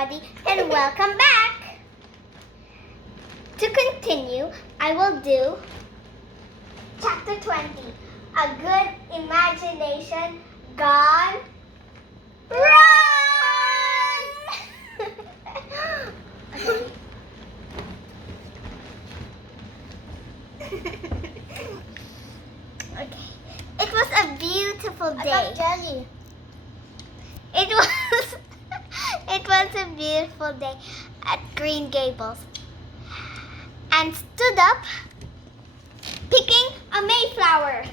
everybody, and welcome back! To continue, I will do Chapter 20, A Good Imagination Gone Wrong! Okay. It was a beautiful day. I love jelly. It was a beautiful day at Green Gables. And stood up picking a Mayflower.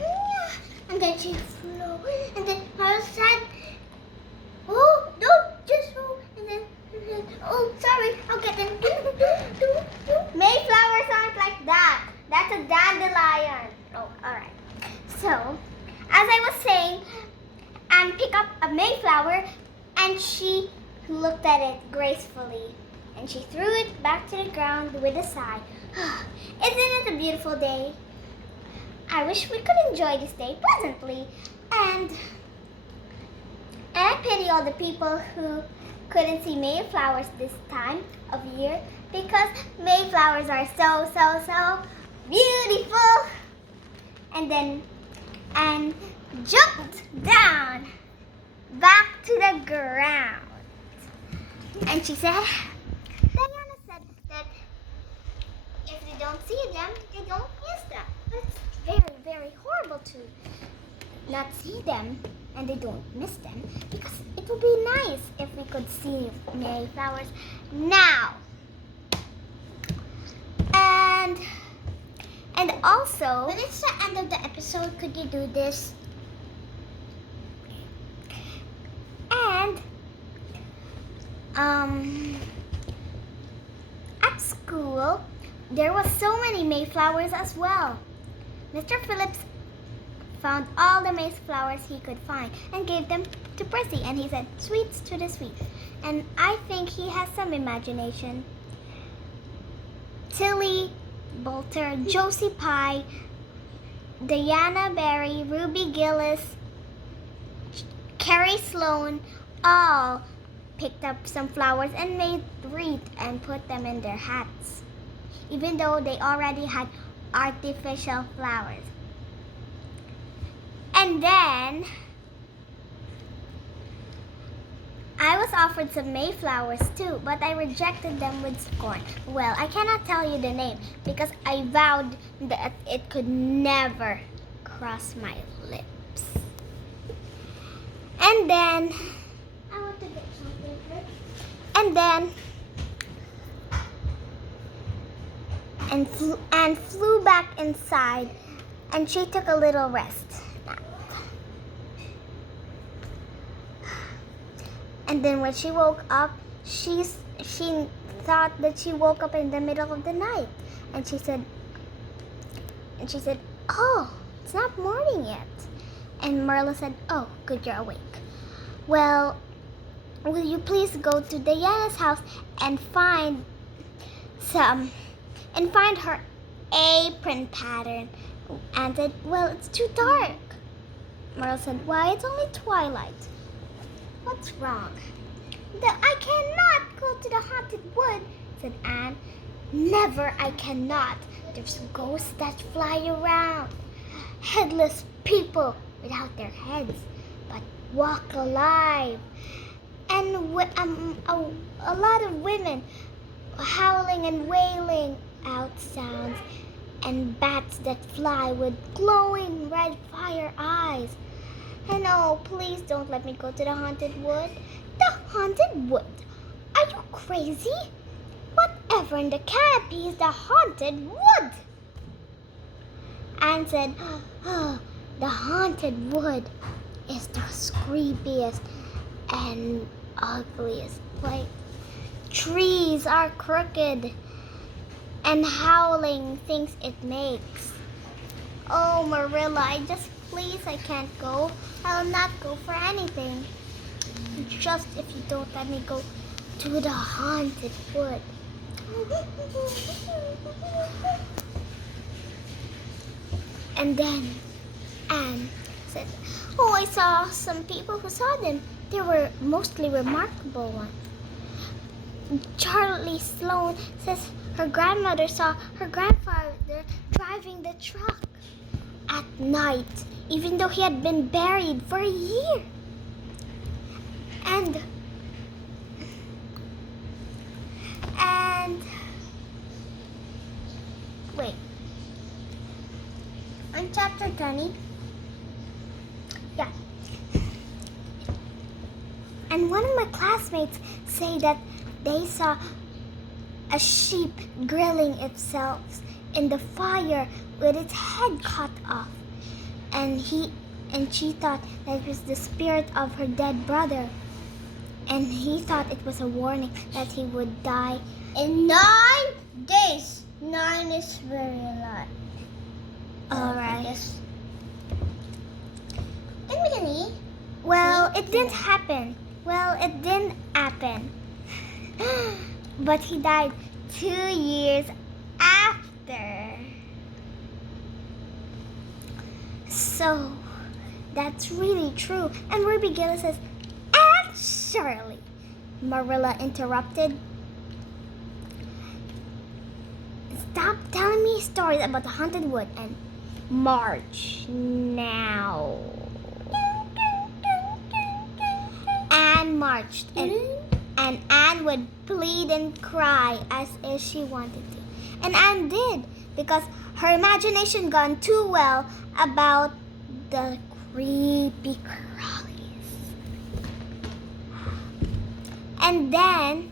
And then she flew. And then Marilla said, "Oh, don't just flew." And then, "Oh, sorry, I'll get them." Mayflowers aren't like that. That's a dandelion. Oh, alright. So, as I was saying, pick up a Mayflower, and she looked at it gracefully, and she threw it back to the ground with a sigh. Isn't it a beautiful day? I wish we could enjoy this day pleasantly, and I pity all the people who couldn't see Mayflowers this time of year, because Mayflowers are so beautiful. And jumped down back to the ground. And she said, Diana said that if they don't see them, they don't miss them. It's very horrible to not see them and they don't miss them, because it would be nice if we could see Mayflowers now. And also, when it's the end of the episode, could you do this? And at school, there was so many Mayflowers as well. Mr. Phillips found all the Mayflowers he could find and gave them to Percy, and he said, "Sweets to the sweet." And I think he has some imagination. Tilly Bolter, Josie Pye, Diana Barry, Ruby Gillis, Carrie Sloane, all picked up some flowers and made wreaths and put them in their hats, even though they already had artificial flowers. And then I was offered some Mayflowers too, but I rejected them with scorn. Well, I cannot tell you the name because I vowed that it could never cross my lips. And then I want to get something first. And flew back inside, and she took a little rest. And then when she woke up, she thought that she woke up in the middle of the night, and she said, "Oh, it's not morning yet." And Marilla said, "Oh, good, you're awake. Well, will you please go to Diana's house and find her apron pattern?" And said, "Well, it's too dark." Marilla said, "Why, it's only twilight. What's wrong?" "I cannot go to the haunted wood," said Anne. "Never, I cannot. There's ghosts that fly around. Headless people without their heads, but walk alive. And a lot of women howling and wailing out sounds, and bats that fly with glowing red fire eyes. And oh, please don't let me go to the haunted wood." "The haunted wood? Are you crazy? Whatever in the canopy is the haunted wood?" Anne said, "Oh, the haunted wood is the creepiest and ugliest place. Trees are crooked, and howling things it makes. Oh, Marilla, please, I can't go. I'll not go for anything. Just if you don't let me go to the haunted wood." And then Anne said, "Oh, I saw some people who saw them. They were mostly remarkable ones. Charlie Sloane says her grandmother saw her grandfather driving the truck at night, even though he had been buried for a year. And wait. On chapter 20. Yeah. And one of my classmates say that they saw a sheep grilling itself in the fire with its head cut off. And she thought that it was the spirit of her dead brother. And he thought it was a warning that he would die In 9 days. 9 is very lot. Alright. Yes. Can we can eat? Well, it didn't happen. But he died 2 years after. So, that's really true. And Ruby Gillis says, actually, Marilla interrupted. Stop telling me stories about the haunted wood and march now. Anne marched, and Anne would plead and cry as if she wanted to. And Anne did, because her imagination gone too well about the creepy crawlies. And then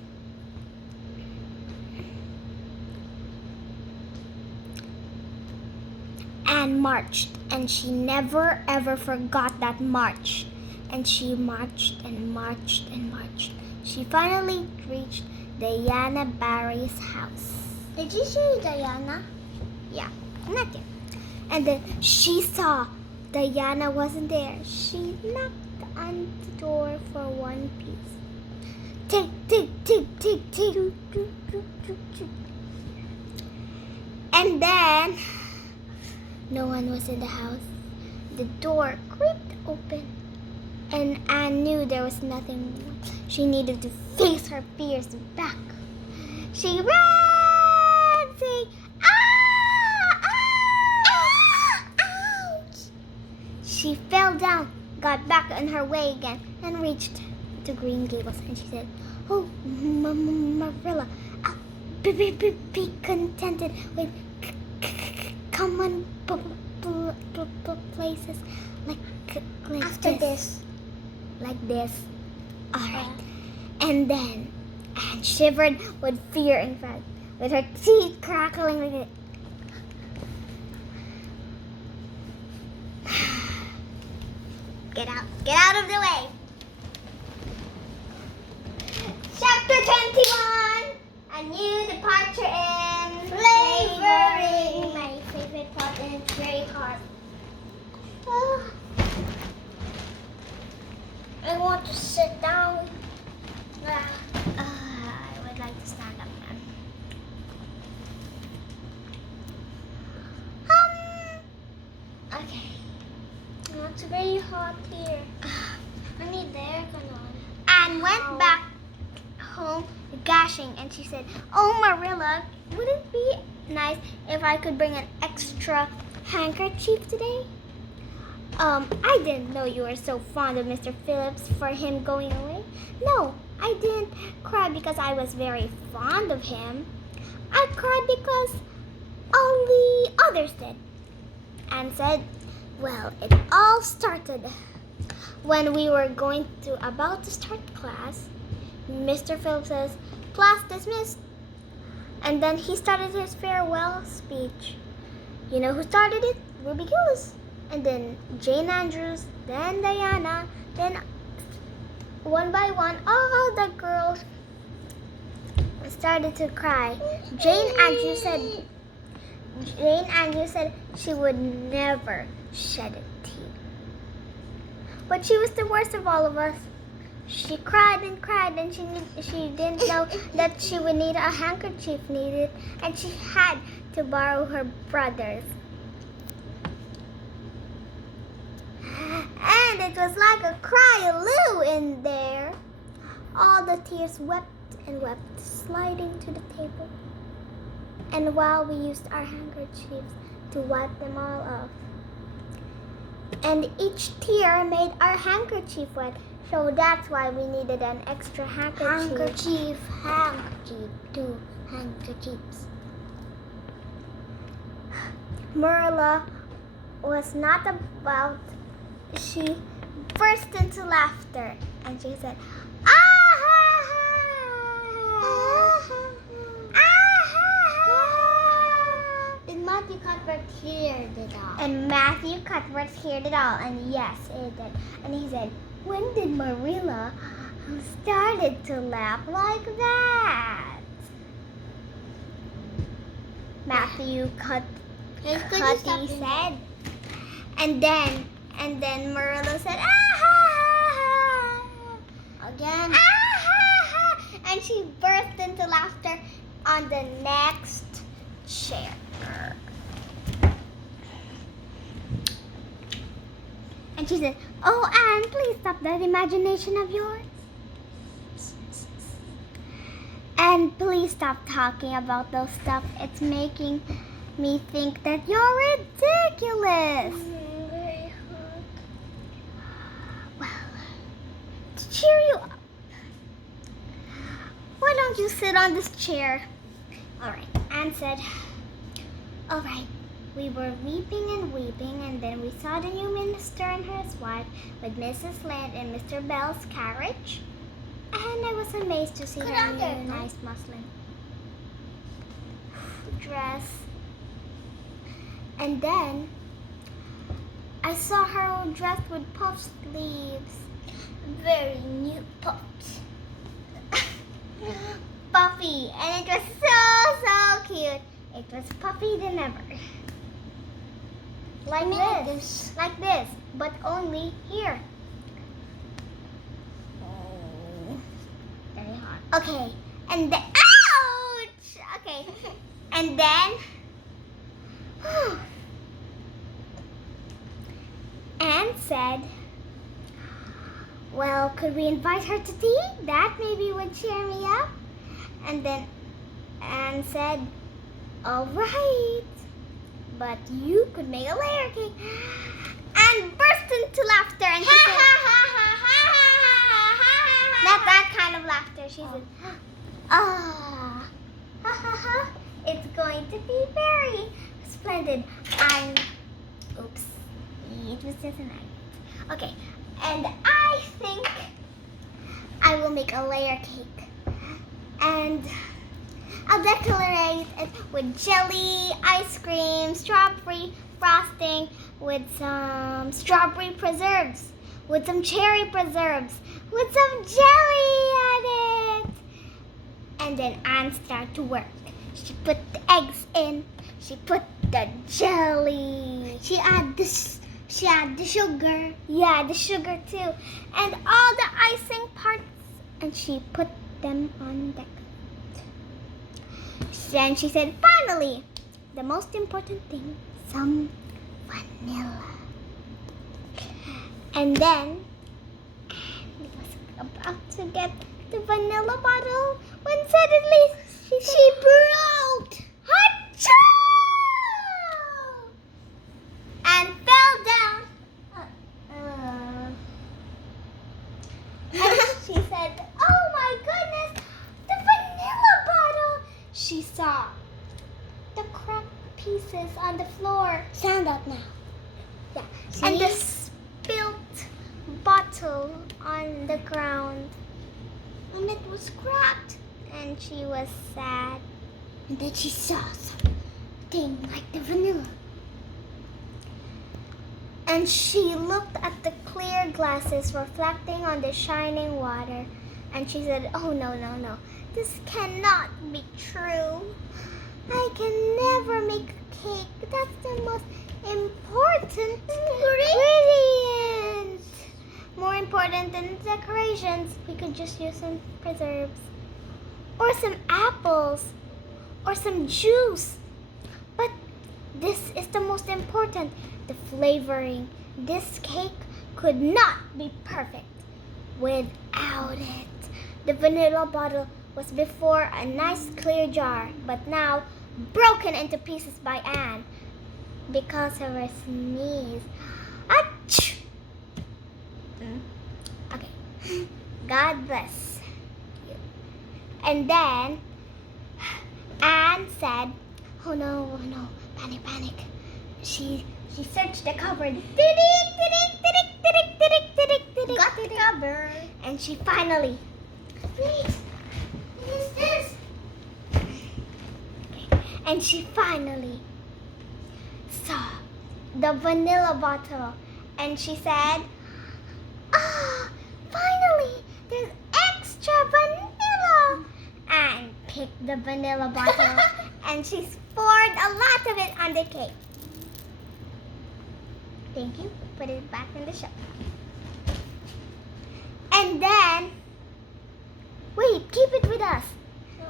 Anne marched, and she never ever forgot that march. And she marched and marched and marched. She finally reached Diana Barry's house. Did you see Diana? Yeah, not there. And then she saw Diana wasn't there. She knocked on the door for one piece. Tick, tick, tick, tick, tick. Toot, toot, toot, toot, toot. And then no one was in the house. The door creaked open, and Anne knew there was nothing more. She needed to face her fears back. She ran, saying, "Ah! Ah! Ouch!" She fell down, got back on her way again, and reached to Green Gables. And she said, "Oh, Marilla, be contented with common places like After this. Like this. All right." And then Anne shivered with fear and fright, with her teeth crackling like it. Get out of the way. Chapter 21, a new departure in flavoring. My favorite part, and it's very hard. I want to sit down. I would like to stand up then. Okay. It's very hot here. I need the aircon on. Anne went back home gashing, and she said, "Oh, Marilla, would it be nice if I could bring an extra handkerchief today? I didn't know you were so fond of Mr. Phillips for him going away. No, I didn't cry because I was very fond of him. I cried because all the others did." Anne said, "Well, it all started when we were about to start class. Mr. Phillips says, 'Class dismissed.' And then he started his farewell speech. You know who started it? Ruby Gillis. And then Jane Andrews, then Diana, then one by one, all the girls started to cry. Jane Andrews said she would never shed a tear. But she was the worst of all of us. She cried and cried, and she didn't know that she would need a handkerchief needed, and she had to borrow her brother's. And it was like a cry-a-loo in there. All the tears wept and wept, sliding to the table. And while we used our handkerchiefs to wipe them all off, and each tear made our handkerchief wet, so that's why we needed an extra handkerchief. Handkerchief, 2 handkerchiefs. Marilla was not about. She burst into laughter and she said, "Ah ha ha! Ah ha ha!" Did Matthew Cuthbert hear it all? And Matthew Cuthbert heard it all, and yes, it did. And he said, "When did Marilla started to laugh like that?" Matthew Cutty said, and then Marilla said, "Ah ha ha!" Again. Ah ha ha! And she burst into laughter on the next chair. And she said, "Oh, Anne, please stop that imagination of yours. And please stop talking about those stuff. It's making me think that you're ridiculous." Well, to cheer you up, why don't you sit on this chair? All right, Anne said, "All right." We were weeping, and then we saw the new minister and his wife with Mrs. Lynde in Mr. Bell's carriage. And I was amazed to see Good her idea, new huh? nice muslin dress. And then I saw her dressed with puff sleeves. Very new pups. Puffy, and it was so cute. It was puffy than ever. Like this, but only here. Very hard. Okay, and then, ouch! Okay, and then, Anne said, "Well, could we invite her to tea? That maybe would cheer me up." And then Anne said, "All right, but you could make a layer cake." And burst into laughter, and she said, not that kind of laughter. She said, "Ah, ha ha ha! It's going to be very splendid." Oops, it was just an idea. Okay, and I think I will make a layer cake, and I'll decorate it with jelly, ice cream, strawberry frosting, with some strawberry preserves, with some cherry preserves, with some jelly on it. And then Anne started to work. She put the eggs in. She put the jelly. She add the sugar. Yeah, the sugar too. And all the icing parts. And she put them on deck. Then she said, "Finally, the most important thing, some vanilla." And then Anne was about to get the vanilla bottle when suddenly she broke. Achoo! And fell down. And she said, "Oh my goodness, the vanilla bottle!" She saw the cracked pieces on the floor. Stand up now. Yeah. See? And the spilt bottle on the ground. And it was cracked. And she was sad. And then she saw something like the vanilla. And she looked at the clear glasses reflecting on the shining water. And she said, "Oh, no. This cannot be true. I can never make a cake. That's the most important ingredient. More important than decorations. We could just use some preserves. Or some apples. Or some juice. But this is the most important. The flavoring. This cake could not be perfect without it. The vanilla bottle was before a nice clear jar, but now broken into pieces by Anne because of her sneeze. Achoo! Okay. God bless you. And then Anne said, oh no, panic, panic. She searched the cupboard. Got the cupboard. And she finally, Wait, what is this? and she finally saw the vanilla bottle. And she said, ah, finally, there's extra vanilla. And picked the vanilla bottle and she poured a lot of it on the cake. Thank you. Put it back in the shop. And then, wait, keep it with us.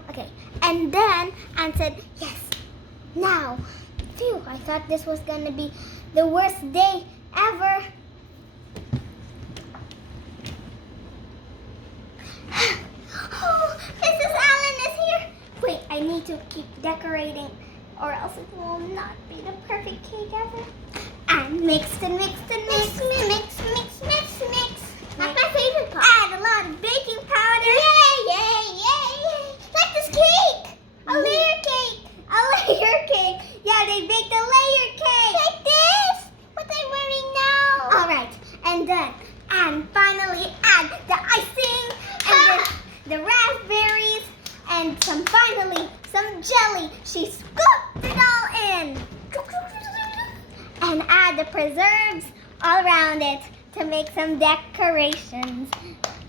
Okay. And then Anne said, yes, now. Phew, I thought this was going to be the worst day ever. Oh, Mrs. Allen is here. Wait, I need to keep decorating or else it will not be the perfect cake ever. And mixed and mixed and mixed. Mix. That's my favorite part. Add a lot of baking powder. Yay. Like this cake. A layer cake. A layer cake. Yeah, they baked a layer cake. Like this. What I'm wearing now. All right, and then Anne finally add the icing and the raspberries and finally some jelly. She scooped it all in and add the preserves all around it to make some decorations.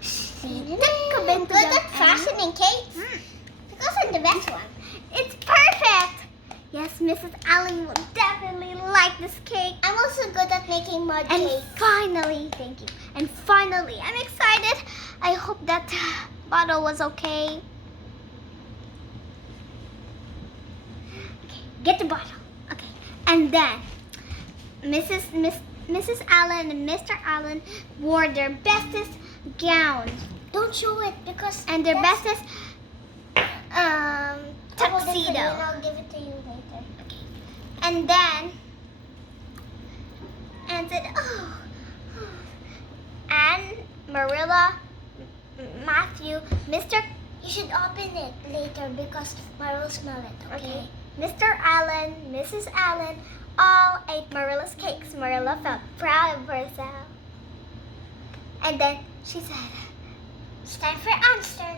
She took a bit of Good at fashioning cakes. Because I'm the best one. It's perfect. Yes, Mrs. Allen will definitely like this cake. I'm also good at making mud And cakes. finally, thank you. And finally, I'm excited. I hope that bottle was okay. Okay, get the bottle. Okay, and then Mrs. Allen and Mr. Allen wore their bestest gowns Don't show it because and their that's- bestest I'll hold it for you tuxedo. and I'll give it to you later. And then Anne said, oh. Anne, Marilla, Matthew, Mr. You should open it later because Mar will smell it, okay? Mr. Allen, Mrs. Allen, all ate Marilla's cakes. Marilla felt proud of herself. And then she said, It's time for Anne's turn.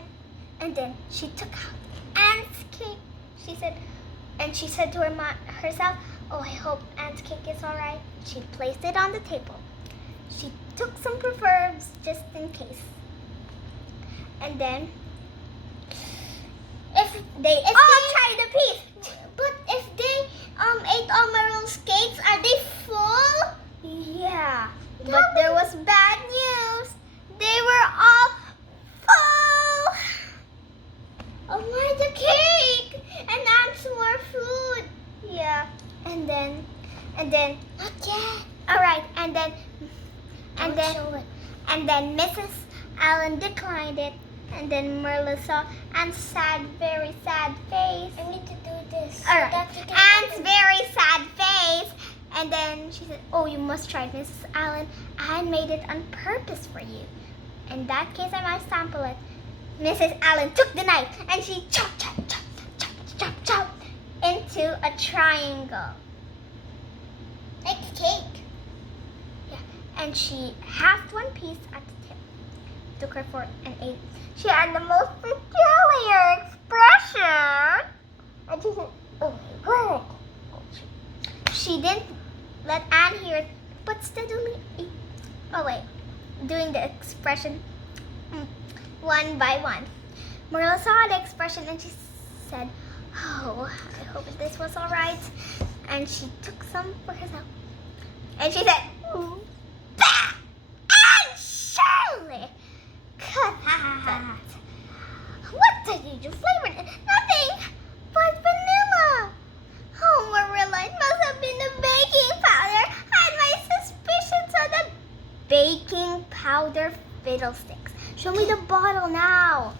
and then she took out Anne's cake. She said to herself, oh, I hope Anne's cake is all right. She placed it on the table. She took some preserves just in case. And then If they all tried a piece. But if they ate all Marill's cakes, are they full? Yeah, but there was bad news. They were all full. Oh my, the cake! And Anne's more food. Yeah, and then, Not yet. all right, and then Don't show it. Mrs. Allen declined it, and then Marilla saw Anne's very sad face. I need to do this. All so right, that you can Anne's open it. very sad face, and then she said, "Oh, you must try it, Mrs. Allen. I made it on purpose for you. In that case, I might sample it." Mrs. Allen took the knife and she chop into a triangle. Like the cake. And she halved one piece at the tip, took her fork and ate. She had the most peculiar expression. And she said, oh my word. She didn't let Anne hear it, but steadily ate. Oh wait, doing the expression one by one. Marilla saw the expression and she said, oh, I hope this was all right. And she took some for herself. And she said, bah! And surely, Cuthbert, what did you do? Flavored it? Nothing but vanilla. Oh, Marilla, it must have been the baking powder. I had my suspicions of the baking powder fiddlesticks. Show me the bottle now.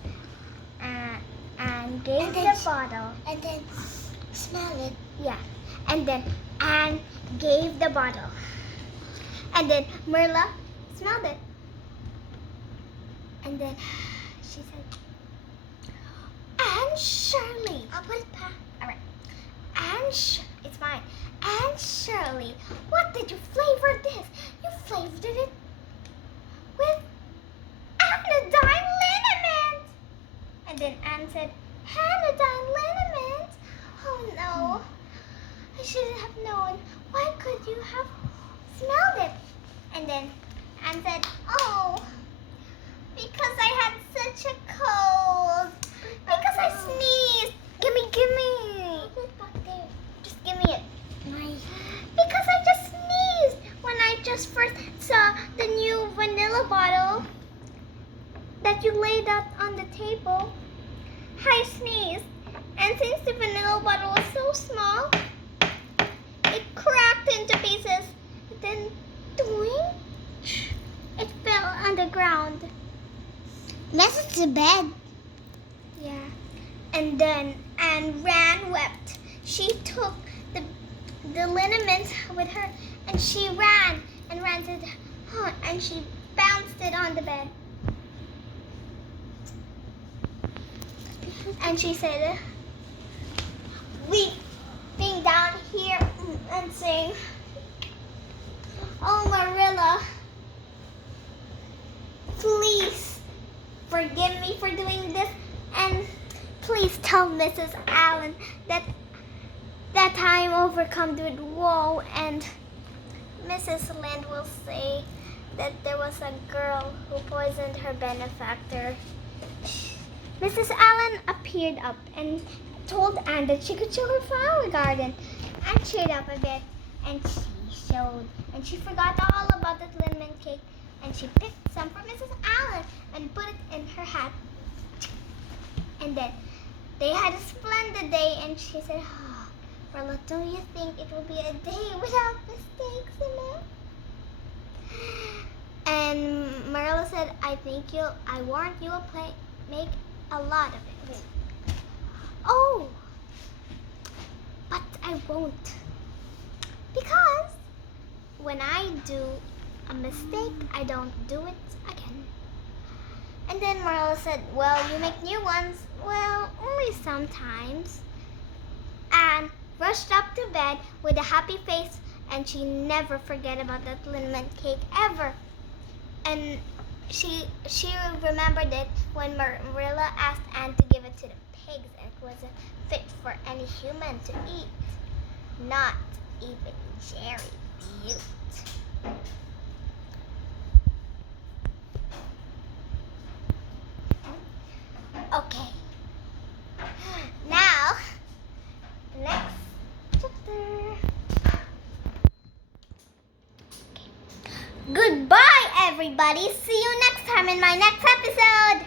Anne gave And then the she- bottle. And then smell it. Yeah. And then Anne gave the bottle. And then Marilla smelled it. And then she said, Anne Shirley. I'll put it back. Alright. It's mine. Anne Shirley, what did you flavor this? You flavored it with anodyne liniment. And then Anne said, anodyne liniment? Oh no. I shouldn't have known. Why could you have smelled it? And then Anne said, oh, because I had such a cold. Because I sneezed. Gimme. Put it back there. Just give me it. Nice. Because I just sneezed when I just first saw the new vanilla bottle that you laid out on the table. I sneezed. And since the vanilla bottle was so small, it cracked into pieces. Then, doing, it fell on the ground. That's the bed. Yeah. And then Anne wept. She took the liniment with her and she ran to the, and she bounced it on the bed. And she said, weeping down here and saying, oh Marilla, please forgive me for doing this, and please tell Mrs. Allen that I'm overcome with woe, and Mrs. Lind will say that there was a girl who poisoned her benefactor. Mrs. Allen appeared up and told Anne that she could show her flower garden. Anne cheered up a bit, and she showed, and she forgot all about the liniment cake, and she picked some for Mrs. Allen and put it in her hat. And then they had a splendid day, and she said, oh, Marilla, don't you think it will be a day without mistakes in it? And Marilla said, I warrant you will make a lot of it. Oh, but I won't. Because when I do a mistake, I don't do it again. And then Marilla said, well, you make new ones. Well, only sometimes. Anne rushed up to bed with a happy face, and she never forget about that liniment cake ever. And she remembered it when Marilla asked Anne to give it to the pigs, and it wasn't fit for any human to eat. Not even Jerry Butte. Okay. Now, next chapter. Okay. Goodbye, everybody. See you next time in my next episode.